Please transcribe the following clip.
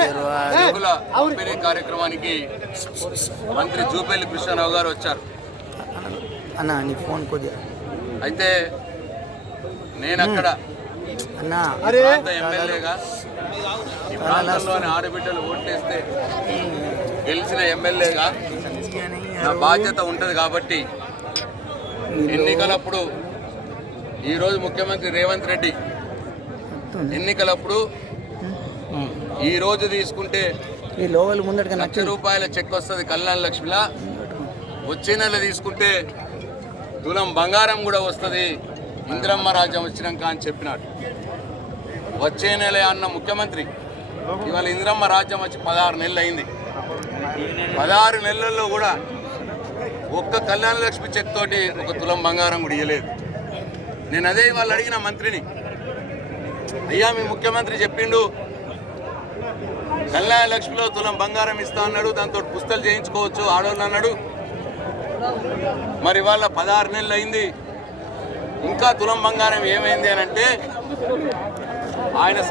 పంపిణీ కార్యక్రమానికి మంత్రి జూపల్లి కృష్ణారావు గారు వచ్చారు. అన్న నీ ఫోన్ కొద్దిగా అయితే నేను అక్కడ ఎమ్మెల్యేగా ఈ ప్రాంతంలోని ఆడబిడ్డలు ఓట్లేస్తే గెలిచిన ఎమ్మెల్యేగా నా బాధ్యత ఉంటుంది కాబట్టి ఎన్నికలప్పుడు ఈరోజు ముఖ్యమంత్రి రేవంత్ రెడ్డి ఎన్నికలప్పుడు ఈ రోజు తీసుకుంటే ₹1,00,000 చెక్ వస్తుంది కళ్యాణ లక్ష్మిలా, వచ్చే నెల తీసుకుంటే తులం బంగారం కూడా వస్తుంది ఇందిరమ్మ రాజ్యం వచ్చినాక అని చెప్పినాడు. వచ్చే నెల అన్న ముఖ్యమంత్రి ఇవాళ ఇందిరమ్మ రాజ్యం వచ్చి 16 నెలలు అయింది. 16 నెలల్లో కూడా ఒక్క కళ్యాణ లక్ష్మి చెక్ తోటి ఒక తులం బంగారం కూడా ఇవ్వలేదు. నేను అదే వాళ్ళు అడిగిన మంత్రిని, అయ్యా మీ ముఖ్యమంత్రి చెప్పిండు కళ్యాణ లక్ష్మిలో తులం బంగారం ఇస్తా అన్నాడు, దాంతో పుస్తలు చేయించుకోవచ్చు ఆడవాళ్ళు అన్నాడు. మరి వాళ్ళ 16 నెలలు అయింది, ఇంకా తులం బంగారం ఏమైంది అని అంటే ఆయన